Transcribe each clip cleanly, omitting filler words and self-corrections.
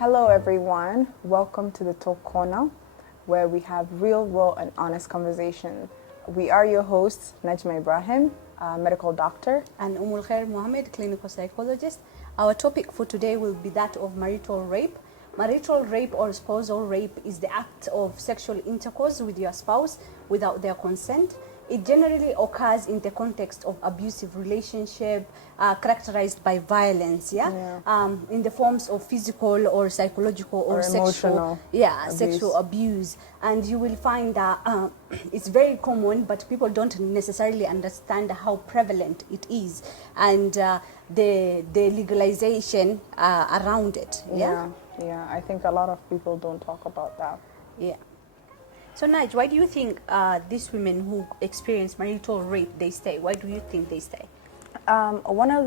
Hello everyone, welcome to the Talk Corner, where we have real, raw and honest conversation. We are your hosts, Najma Ibrahim, medical doctor. And Khair Mohammed, clinical psychologist. Our topic for today will be that of marital rape. Marital rape or spousal rape is the act of sexual intercourse with your spouse without their consent. It generally occurs in the context of abusive relationship characterized by violence, in the forms of physical or psychological or sexual, sexual abuse. And you will find that it's very common, but people don't necessarily understand how prevalent it is and the legalization around it. Yeah, I think a lot of people don't talk about that. Yeah. So Naj, why do you think these women who experience marital rape, they stay? Why do you think they stay? One of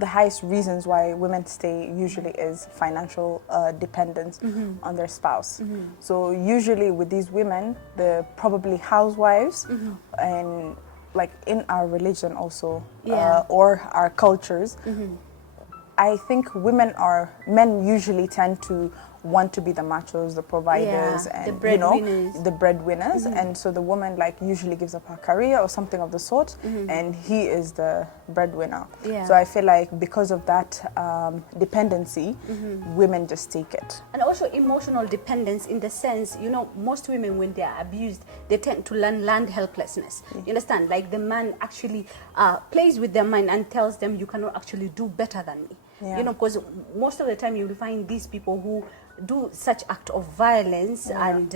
the highest reasons why women stay usually is financial dependence on their spouse. So usually with these women, they're probably housewives, and like in our religion also, or our cultures, I think men usually tend to want to be the machos, the providers, and the breadwinners. The breadwinners. And so the woman usually gives up her career or something of the sort, and he is the breadwinner. So I feel like because of that dependency, women just take it. And also emotional dependence in the sense, most women when they are abused, they tend to learn helplessness. You understand? Like the man actually plays with their mind and tells them, you cannot actually do better than me. Because most of the time you will find these people who do such act of violence and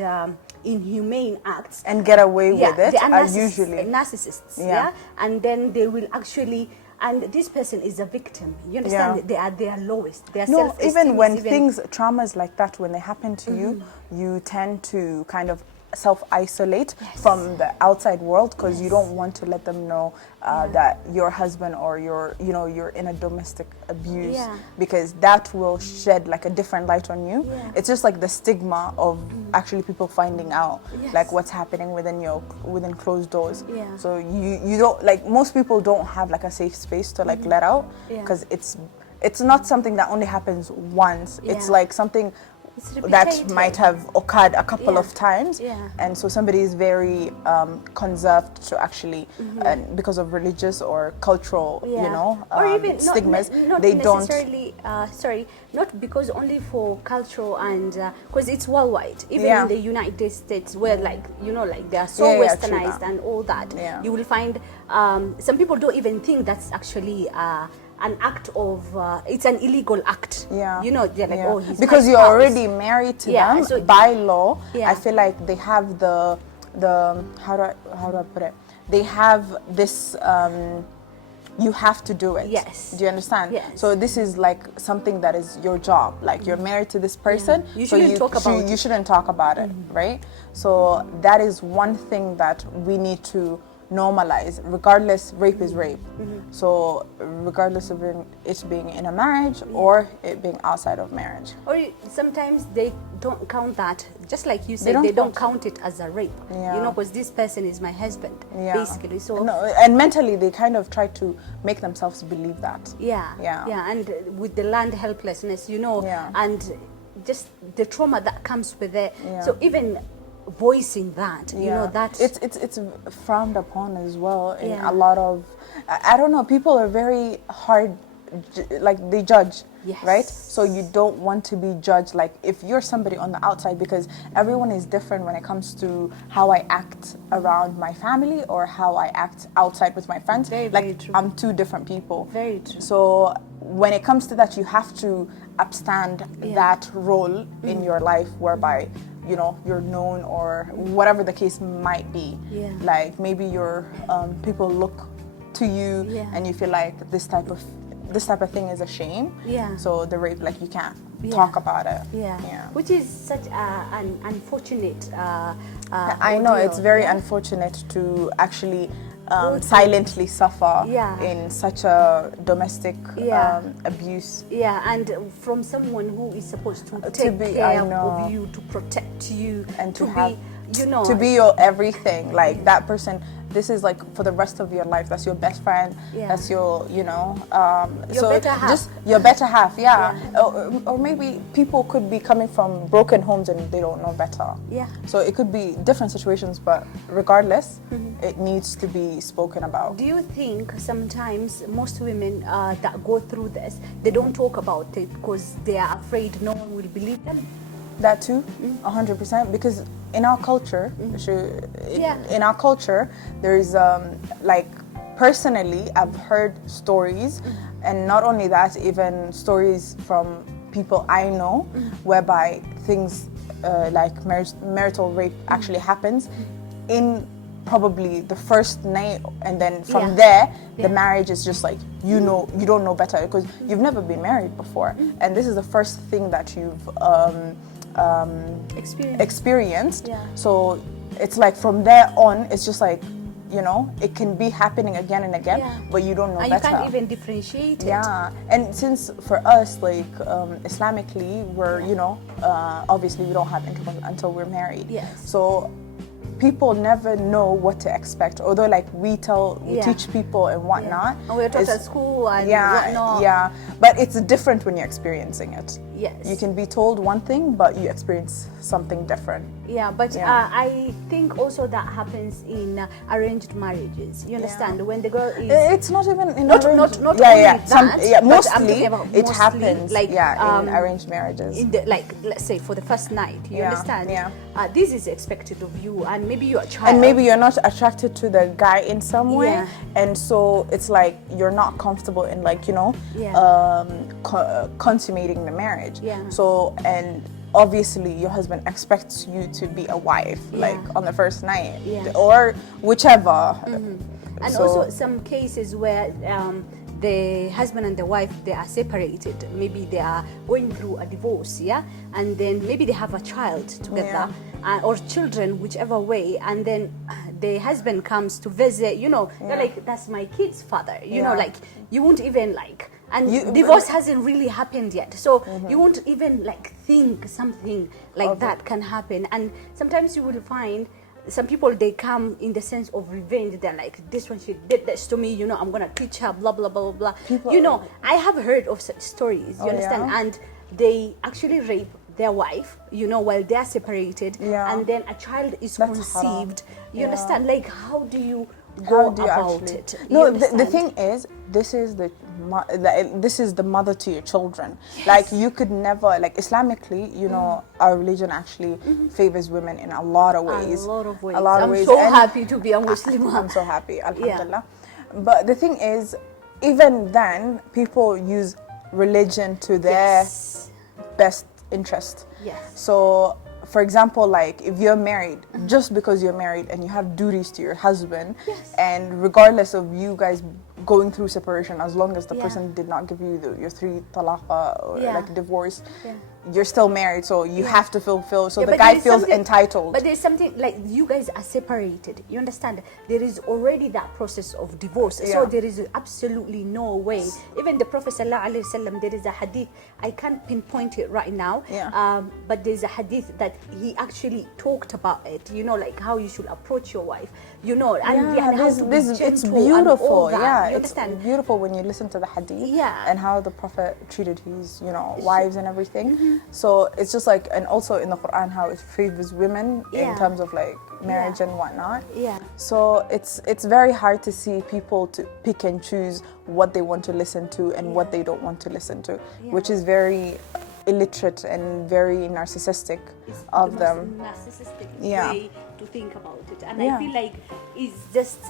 inhumane acts and get away with it they are usually narcissists. And then they will actually, and this person is a victim. You understand? They are their lowest. Their self-esteem even when traumas like that, when they happen to you, you tend to kind of self-isolate from the outside world because you don't want to let them know that your husband or you're in a domestic abuse, because that will shed like a different light on you. It's just like the stigma of actually people finding out like what's happening within closed doors. So you don't, like, most people don't have like a safe space to like let out, because it's not something that only happens once. It's like something that might have occurred a couple of times, and so somebody is very conserved to actually, and because of religious or cultural, or even stigmas, not they necessarily, not because only for cultural and because it's worldwide, even in the United States, where like they are so westernized and all that. You will find some people don't even think that's actually an act of it's an illegal act. They're like, oh, he's because you're already married to them, so by law. I feel like they have the how do I put it, they have this you have to do it. Do you understand? So this is like something that is your job, like you're married to this person, you shouldn't talk about it. You shouldn't talk about it, right? So that is one thing that we need to normalize. Regardless, rape is rape. So regardless of it being in a marriage or it being outside of marriage. Or sometimes they don't count that, just like you said, they don't count it as a rape. Because this person is my husband, basically. So and mentally they kind of try to make themselves believe that. And with the learned helplessness, and just the trauma that comes with it. So even voicing that, that it's frowned upon as well in a lot of, I don't know, people are very hard, like they judge, right? So you don't want to be judged, like if you're somebody on the outside, because everyone is different when it comes to how I act around my family or how I act outside with my friends. Very true. I'm two different people. Very true. So when it comes to that, you have to upstand that role in your life whereby you're known, or whatever the case might be. Like maybe your people look to you and you feel like this type of thing is a shame. So the rape, like you can't talk about it. Which is such an unfortunate I know, it's very unfortunate to actually silently suffer in such a domestic abuse. And from someone who is supposed to take care of you, to protect you, and to be your everything. Like that person this is like for the rest of your life. That's your best friend. Yeah. That's your, you know, Your so better half. just your better half. Yeah. Or maybe people could be coming from broken homes and they don't know better. Yeah. So it could be different situations, but regardless, it needs to be spoken about. Do you think sometimes most women that go through this, they don't talk about it because they are afraid no one will believe them? That too, 100%, because in our culture, in our culture, there's like, personally, I've heard stories, and not only that, even stories from people I know, whereby things like marital rape actually happens in probably the first night, and then from there the marriage is just like, you know, you don't know better because you've never been married before, and this is the first thing that you've experienced. So it's like from there on, it's just like, you know, it can be happening again and again, but you don't know and better. you can't even differentiate it. Yeah, and since for us, like Islamically, we're, you know, obviously we don't have intercourse until we're married. Yes. So people never know what to expect, although like we teach people and whatnot. And we're taught at school and whatnot. Yeah, but it's different when you're experiencing it. Yes. You can be told one thing, but you experience something different. Yeah, but I think also that happens in arranged marriages. You understand? When the girl is... It's not even in not arranged... only that. Mostly it happens like, in arranged marriages. In the, like, let's say for the first night, you understand? Yeah. This is expected of you, and maybe you're a child. And maybe you're not attracted to the guy in some way, and so it's like you're not comfortable in, like, you know, consummating the marriage. So, and obviously your husband expects you to be a wife, like on the first night, or whichever. And so, also some cases where the husband and the wife, they are separated. Maybe they are going through a divorce, and then maybe they have a child together, or children, whichever way, and then the husband comes to visit, you know, they're like, that's my kid's father, you know, like, you won't even like, and divorce hasn't really happened yet, so you won't even like think something like that can happen. And sometimes you will find some people, they come in the sense of revenge. They're like, this one, she did this to me, you know, I'm gonna teach her, blah blah blah blah blah. You know, I have heard of such stories, you understand, and they actually rape their wife, you know, while they're separated, and then a child is conceived. You understand? Like, how do you go about it? No, the thing is, this is the mother to your children. Like, you could never, like, Islamically, you know, our religion actually favors women in a lot of ways. I'm so happy to be a Muslim. I'm so happy, alhamdulillah. But the thing is, even then, people use religion to their best interest. So, for example, like, if you're married, just because you're married and you have duties to your husband, and regardless of you guys going through separation, as long as the person did not give you your 3 talaqa or like divorce, you're still married, so you have to fulfill. So the guy feels entitled. But there's something like, you guys are separated. You understand? There is already that process of divorce. So there is absolutely no way. Even the Prophet ﷺ, there is a hadith. I can't pinpoint it right now. But there's a hadith that he actually talked about it. You know, like how you should approach your wife. You know, and how to be gentle. It's beautiful. You understand? It's beautiful when you listen to the hadith and how the Prophet treated his, you know, wives and everything. So it's just like, and also in the Quran, how it favors women in terms of like marriage and whatnot. So it's very hard to see people to pick and choose what they want to listen to and what they don't want to listen to, which is very illiterate and very narcissistic of them. Narcissistic way to think about it, and I feel like it's just.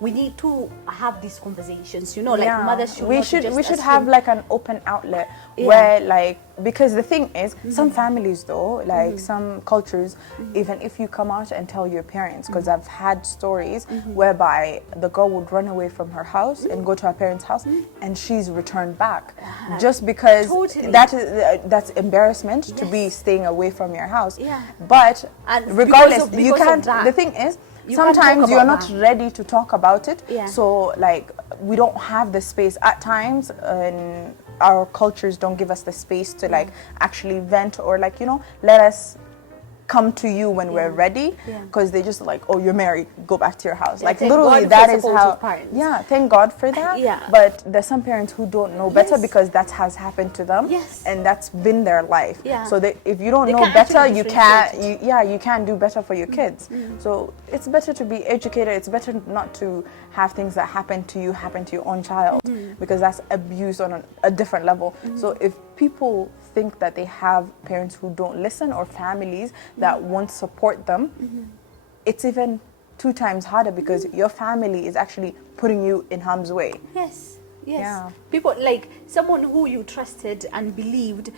We need to have these conversations, you know, like mothers should. We should have like an open outlet where, like, because the thing is, some families though, like some cultures, even if you come out and tell your parents, because I've had stories whereby the girl would run away from her house and go to her parents' house, and she's returned back just because that's embarrassment to be staying away from your house. But regardless, you can't. The thing is, sometimes you're not ready to talk about it. So, like, we don't have the space at times, and our cultures don't give us the space to like actually vent or, like, you know, let us come to you when we're ready, because they just like, oh, you're married, go back to your house. Like thank literally God that for is supportive how. parents. Yeah, thank God for that. Yeah. But there's some parents who don't know better, Yes. because that has happened to them, and that's been their life. Yeah. So if you don't know can't better, actually you can't. differentiate You can't do better for your kids. So it's better to be educated. It's better not to have things that happen to your own child, because that's abuse on a different level. So if people think that they have parents who don't listen, or families that won't support them, it's even 2 times harder, because your family is actually putting you in harm's way. Yes. Yes. Yeah. People like someone who you trusted and believed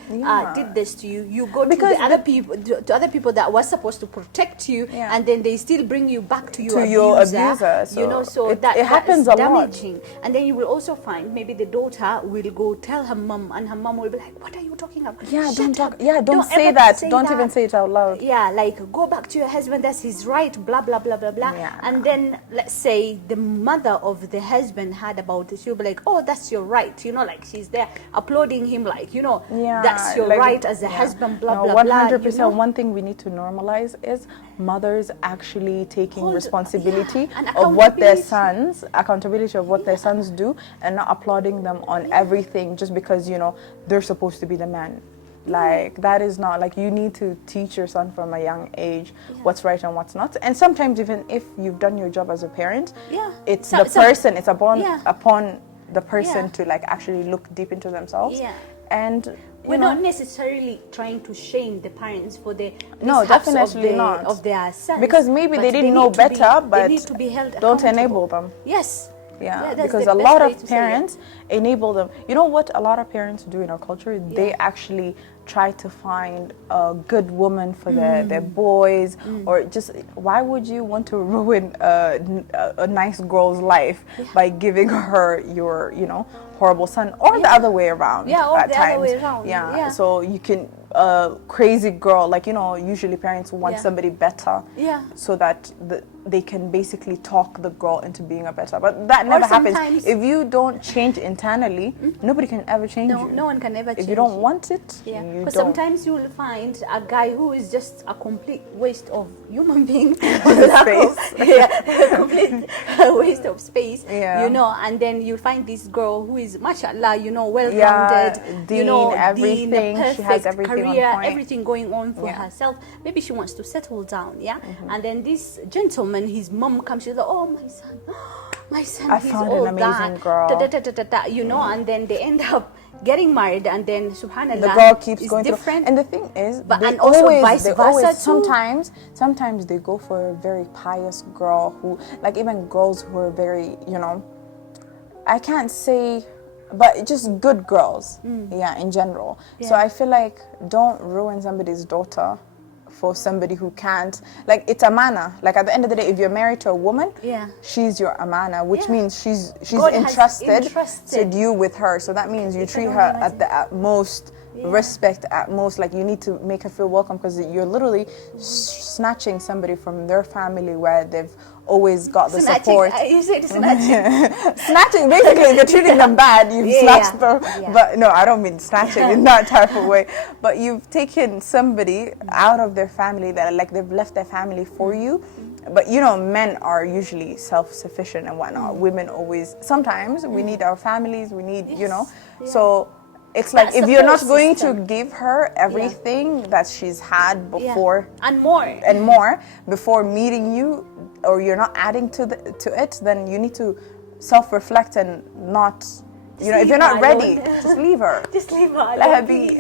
did this to you. You go Because to the other people, to other people that were supposed to protect you, and then they still bring you back to your abuser. So you know, so it that happens that's a lot. damaging. And then you will also find maybe the daughter will go tell her mom, and her mom will be like, "What are you talking about? Yeah, Shut don't up. talk. Yeah, don't say ever that. say Don't that." even say it out loud. Yeah, like go back to your husband. That's his right. Blah blah blah blah blah. Yeah. And then let's say the mother of the husband heard about it. She'll be like, "Oh, that's your right." You know, like she's there applauding him, like, you know, that's your like, right as a husband, blah, no, blah, blah. 100%. You know? One thing we need to normalize is mothers actually taking responsibility and of what their sons, accountability of what their sons do, and not applauding them on everything just because, you know, they're supposed to be the man. Like, that is not, like, you need to teach your son from a young age what's right and what's not. And sometimes even if you've done your job as a parent, it's it's upon the person to like actually look deep into themselves. And we're not necessarily trying to shame the parents for the definitely not of their sons, because maybe they didn't know better, but they need to be held don't enable them. Yes. Because a lot of parents enable them. You know what a lot of parents do in our culture? They actually try to find a good woman for their boys, or just, why would you want to ruin a nice girl's life by giving her your, you know, horrible son, or the other way around? Or the times. other way around. So you can crazy girl, like, you know, usually parents want somebody better, so that they can basically talk the girl into being a better, but that never happens. If you don't change internally, nobody can ever change you. No one can ever change if you don't want it. Because sometimes you will find a guy who is just a complete waste of human being, space. Complete waste of space. You know, and then you find this girl who is, mashallah, you know, well-rounded, Dean, you know, everything. Perfect she has everything career, on point. everything going on for herself. Maybe she wants to settle down, and then this gentleman, his mom comes, she's like, "Oh, my son, I he's found all an amazing girl." You know, and then they end up getting married, and then subhanallah, the girl keeps going different. through. And the thing is, but they and also always, vice they versa always, sometimes they go for a very pious girl who, like, even girls who are very, you know, I can't say, but just good girls, in general. So I feel like, don't ruin somebody's daughter for somebody who can't. Like, it's amana. Like, at the end of the day, if you're married to a woman, she's your amana, which means she's entrusted you with her. So that means you treat her at the utmost respect, at most. Like, you need to make her feel welcome, because you're literally snatching somebody from their family where they've always got the support. You said snatching. Snatching, basically, if you're treating them bad, you've snatched them. But no, I don't mean snatching in that type of way. But you've taken somebody out of their family that, like, they've left their family for you. But, you know, men are usually self-sufficient and whatnot. Women always, sometimes we need our families, we need, you know. So it's like, if you're not going to give her everything that she's had before and more before meeting you, or you're not adding to it, then you need to self-reflect and not, you know, if you're not ready, just leave her. Just leave her. Let her be.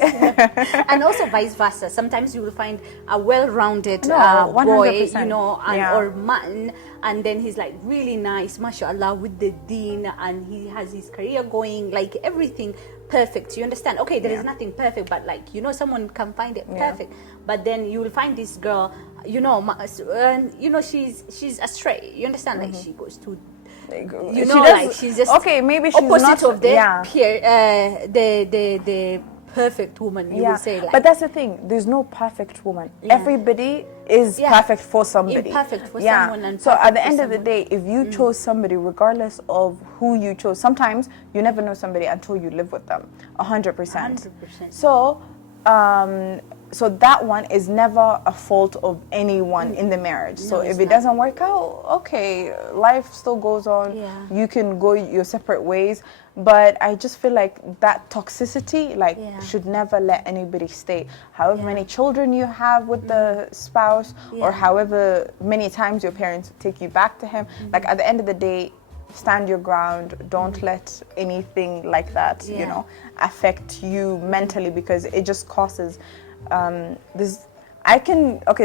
And also vice versa. Sometimes you will find a well-rounded boy, you know, or man, and then he's like really nice, mashallah, with the deen, and he has his career going, like everything perfect. You understand? Okay, there is nothing perfect, but, like, you know, someone can find it perfect. But then you will find this girl, you know, she's astray. You understand? Like, she goes to, you know, like, she's just maybe she's opposite not of the perfect woman, you will say. Like, but that's the thing. There's no perfect woman. Everybody is perfect for somebody. Imperfect for someone. And so at the end of the day, if you chose somebody, regardless of who you chose, sometimes you never know somebody until you live with them. 100%. 100%. So so that one is never a fault of anyone in the marriage. So if it doesn't work out, okay, life still goes on. Yeah. You can go your separate ways. But I just feel like that toxicity, like, should never let anybody stay. However many children you have with the spouse, or however many times your parents take you back to him, like, at the end of the day, stand your ground. Don't let anything like that, you know, affect you mentally, because it just causes this.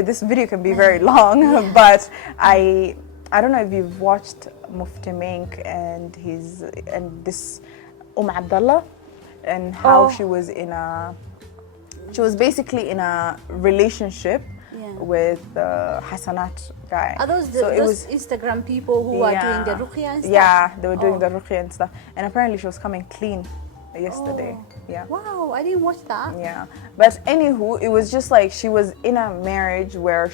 This video can be very long, but I don't know if you've watched Mufti Mink and this Abdullah, and how she was basically in a relationship with the Hassanat guy. Are those those Instagram people who are doing the ruqya and stuff? Yeah, they were doing the ruqya and stuff. And apparently she was coming clean yesterday. Yeah. Wow, I didn't watch that. Yeah. But anywho, it was just like she was in a marriage where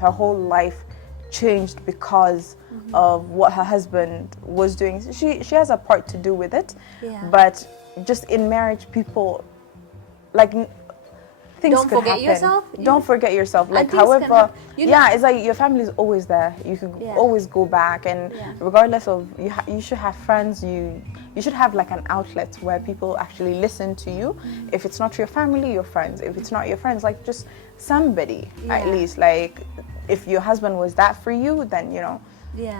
her whole life changed because of what her husband was doing. She has a part to do with it. Yeah. But just in marriage, people, like, things don't could forget happen. yourself. Don't forget yourself. Like, however, it's like your family is always there. You can always go back, and regardless of you should have friends. You should have like an outlet where people actually listen to you. If it's not your family, your friends. If it's not your friends, like, just somebody at least. Like, if your husband was that for you, then, you know,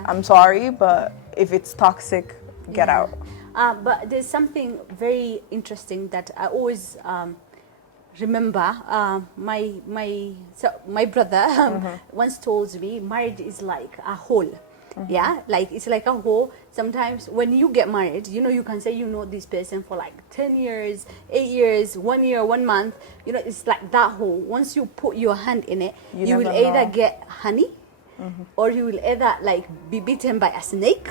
I'm sorry, but if it's toxic, get out. But there's something very interesting that I always remember. My brother once told me, marriage is like a hole. Yeah, like, it's like a hole. Sometimes when you get married, you know, you can say you know this person for like 10 years, 8 years, 1 year, 1 month. You know, it's like that hole. Once you put your hand in it, you will either get honey, or you will either like be bitten by a snake,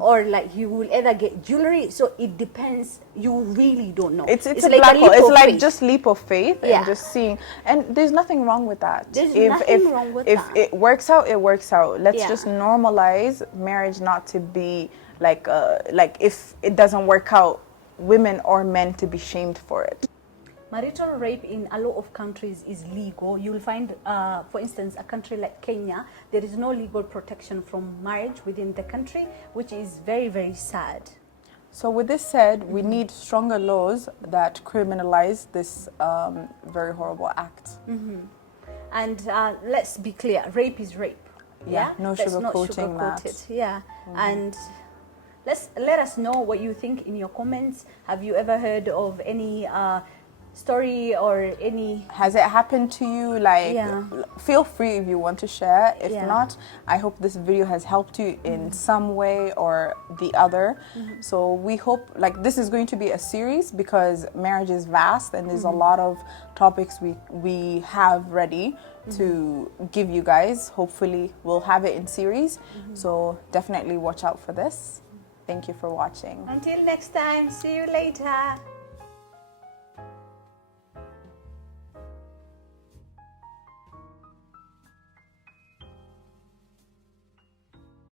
or like you will either get jewelry. So it depends. You really don't know. It's like a black hole. It's like just leap of faith and just seeing. And there's nothing wrong with that. There's nothing wrong with that. If it works out, it works out. Let's just normalize marriage not to be like if it doesn't work out, women or men to be shamed for it. Marital rape in a lot of countries is legal. You will find, for instance, a country like Kenya, there is no legal protection from marriage within the country, which is very, very sad. So with this said, we need stronger laws that criminalize this very horrible act. And let's be clear, rape is rape. Yeah, no sugarcoating that. Yeah, and let us know what you think in your comments. Have you ever heard of any story or any... Has it happened to you? Like, feel free if you want to share. If not, I hope this video has helped you in some way or the other. So we hope, like, this is going to be a series because marriage is vast and there's a lot of topics we have ready to give you guys. Hopefully we'll have it in series. So definitely watch out for this. Thank you for watching. Until next time, see you later.